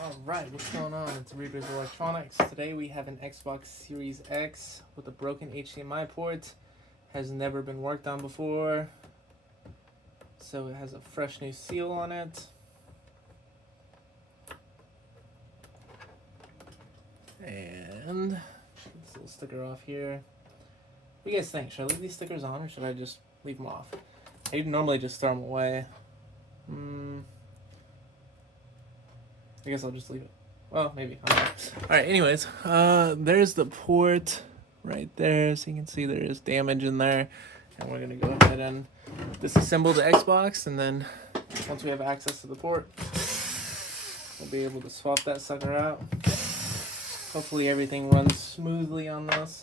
Alright, what's going on? It's Reaperselectronics. Today we have an Xbox Series X with a broken HDMI port. Has never been worked on before. So it has a fresh new seal on it. And get this little sticker off here. What do you guys think? Should I leave these stickers on or should I just leave them off? I normally just throw them away. I guess I'll just leave it. Well, maybe. Alright, anyways, there's the port right there. So you can see there is damage in there. And we're going to go ahead and disassemble the Xbox. And then once we have access to the port, we'll be able to swap that sucker out. Hopefully everything runs smoothly on this.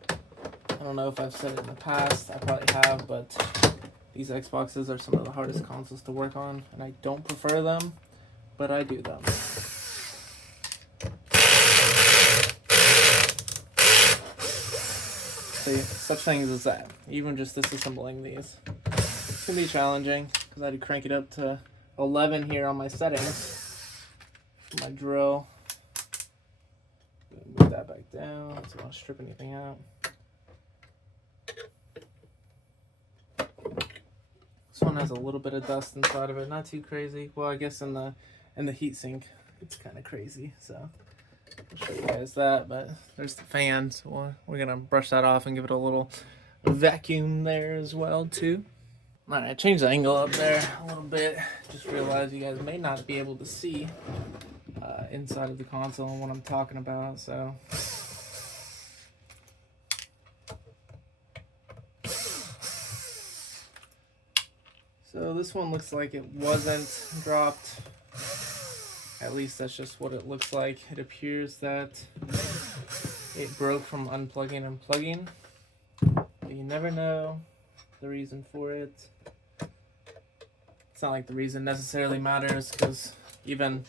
I don't know if I've said it in the past. I probably have, but these Xboxes are some of the hardest consoles to work on. And I don't prefer them, but I do them. See, such things as that. Even just disassembling these. It's going to be challenging because I had to crank it up to 11 here on my settings. My drill. Move that back down. So I don't want to strip anything out. This one has a little bit of dust inside of it. Not too crazy. Well, I guess in the heatsink, it's kind of crazy. So I'll show you guys that. But there's the fan. So we're gonna brush that off and give it a little vacuum there as well too. All right, I changed the angle up there a little bit. Just realized you guys may not be able to see inside of the console and what I'm talking about. So. So this one looks like it wasn't dropped. At least that's just what it looks like. It appears that it broke from unplugging and plugging. But you never know the reason for it. It's not like the reason necessarily matters, because even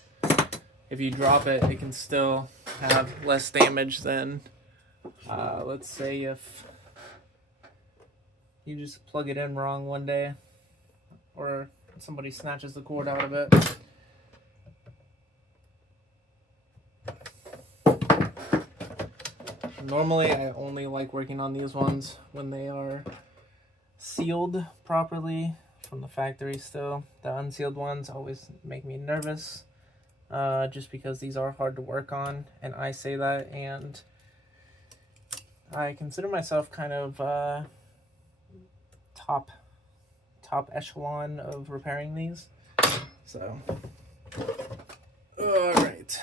if you drop it, it can still have less damage than, let's say if you just plug it in wrong one day, or somebody snatches the cord out of it. Normally, I only like working on these ones when they are sealed properly from the factory still. The unsealed ones always make me nervous, just because these are hard to work on, and I say that, and I consider myself kind of top echelon of repairing these. So, alright.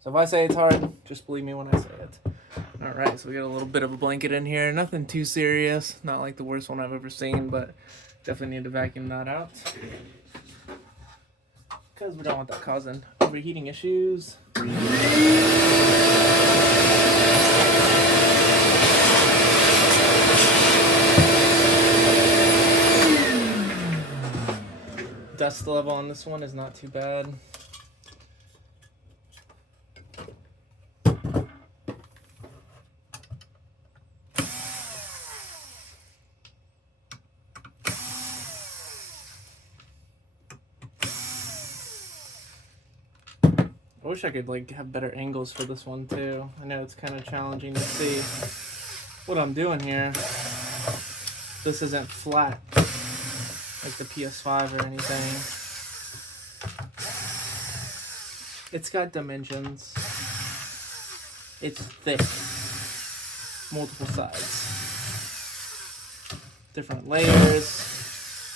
So if I say it's hard, just believe me when I say it. Alright, so we got a little bit of a blanket in here. Nothing too serious. Not like the worst one I've ever seen, but definitely need to vacuum that out, because we don't want that causing overheating issues. Dust level on this one is not too bad. I wish I could like have better angles for this one too. I know it's kind of challenging to see what I'm doing here. This isn't flat like the PS5 or anything. It's got dimensions. It's thick. Multiple sides. Different layers.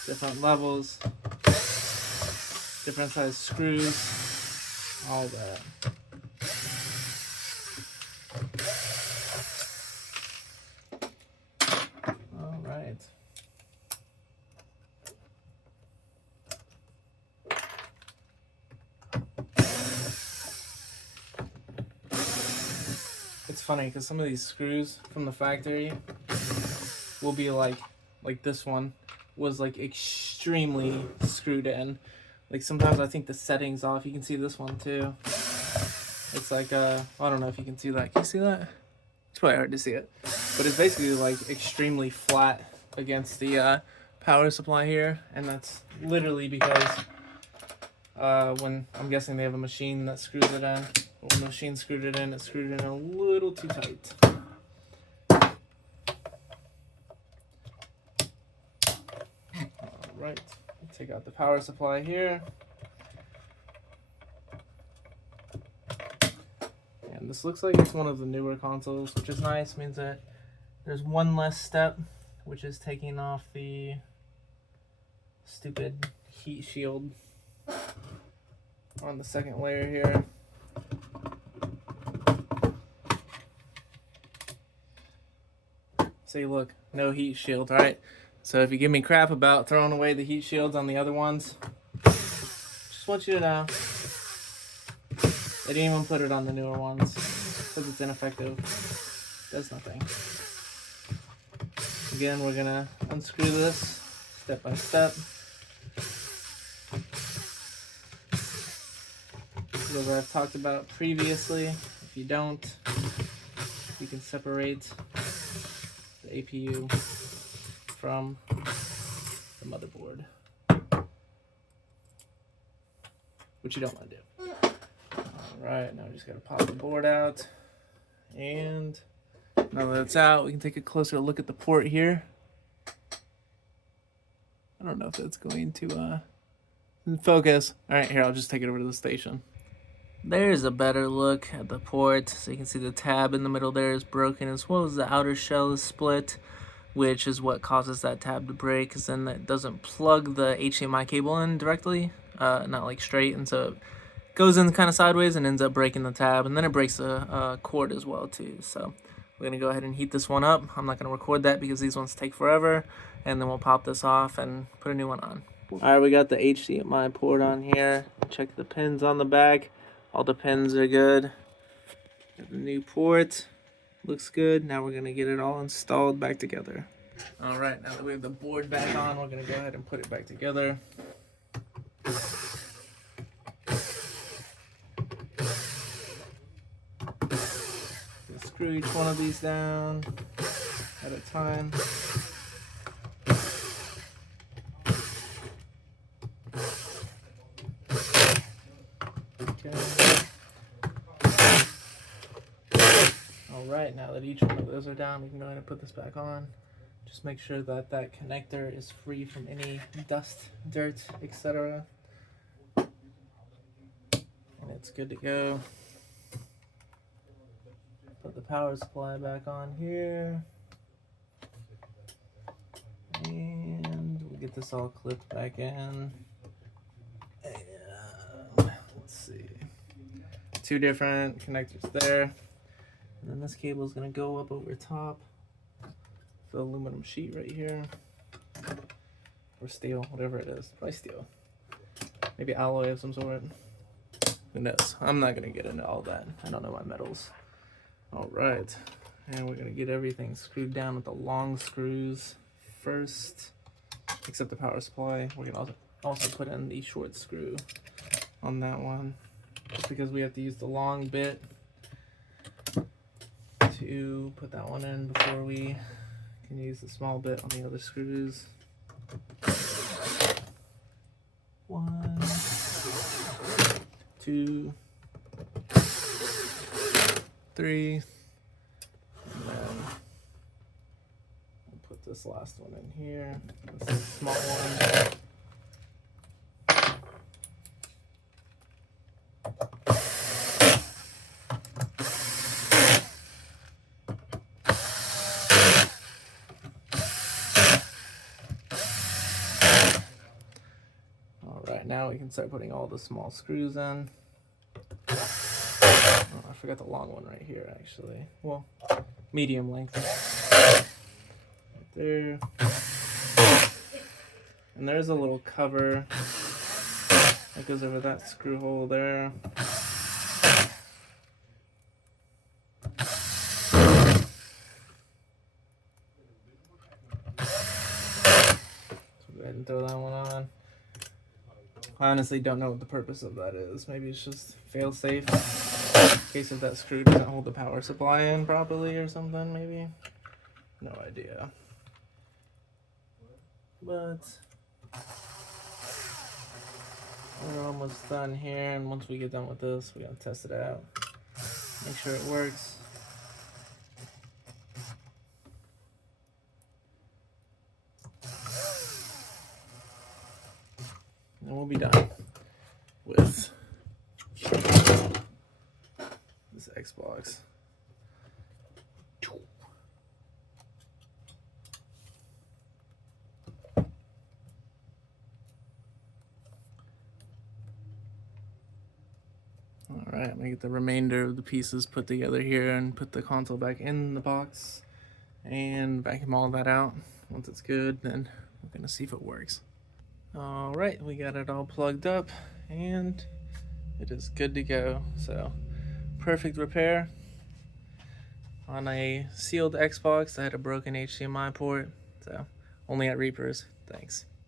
Different levels. Different size screws. All that. All right. It's funny because some of these screws from the factory will be like this one was like extremely screwed in. Like sometimes I think the setting's off. You can see this one too. It's like I don't know if you can see that. Can you see that? It's probably hard to see it, but it's basically like extremely flat against the power supply here, and that's literally because When I'm guessing they have a machine that screws it in. When the machine screwed it in a little too tight. Alright, take out the power supply here. And this looks like it's one of the newer consoles, which is nice. Means that there's one less step, which is taking off the stupid heat shield on the second layer here. See, look, no heat shield, right? So if you give me crap about throwing away the heat shields on the other ones, just want you to know, they didn't even put it on the newer ones because it's ineffective. Does nothing. Again, we're gonna unscrew this step by step. As I've talked about previously, if you don't, you can separate the APU from the motherboard, which you don't want to do. Alright, now we just gotta pop the board out, and now that it's out, we can take a closer look at the port here. I don't know if that's going to focus. Alright, here, I'll just take it over to the station. There's a better look at the port. So you can see the tab in the middle there is broken, as well as the outer shell is split, which is what causes that tab to break, because then it doesn't plug the HDMI cable in directly, not like straight, and so it goes in kind of sideways and ends up breaking the tab, and then it breaks the cord as well too. So we're going to go ahead and heat this one up. I'm not going to record that because these ones take forever, and then we'll pop this off and put a new one on. Alright, we got the HDMI port on here. Check the pins on the back. All the pins are good. Got the new port. Looks good. Now we're going to get it all installed back together. Alright, now that we have the board back on, we're going to go ahead and put it back together. Screw each one of these down at a time. Alright, now that each one of those are down, we can go ahead and put this back on. Just make sure that that connector is free from any dust, dirt, etc. And it's good to go. Put the power supply back on here. And we'll get this all clipped back in. And let's see. Two different connectors there. And then this cable is going to go up over top. The aluminum sheet right here. Or steel, whatever it is. Probably steel. Maybe alloy of some sort. Who knows? I'm not going to get into all that. I don't know my metals. Alright. And we're going to get everything screwed down with the long screws first. Except the power supply. We're going to also put in the short screw on that one. Just because we have to use the long bit to put that one in before we can use the small bit on the other screws. 1, 2, 3, and then I'll put this last one in here. This is a small one. Now we can start putting all the small screws in. Oh, I forgot the long one right here, actually. Well, medium length. Right there. And there's a little cover that goes over that screw hole there. So go ahead and throw that one on. I honestly don't know what the purpose of that is. Maybe it's just fail-safe in case if that screw doesn't hold the power supply in properly or something, maybe. No idea. But We're almost done here, and once we get done with this, we gotta test it out. Make sure it works. And we'll be done with this Xbox. Alright, I'm gonna get the remainder of the pieces put together here and put the console back in the box and vacuum all that out. Once it's good, then we're gonna see if it works. Alright, we got it all plugged up and it is good to go. So, perfect repair on a sealed Xbox that had a broken HDMI port. So, only at Reapers. Thanks.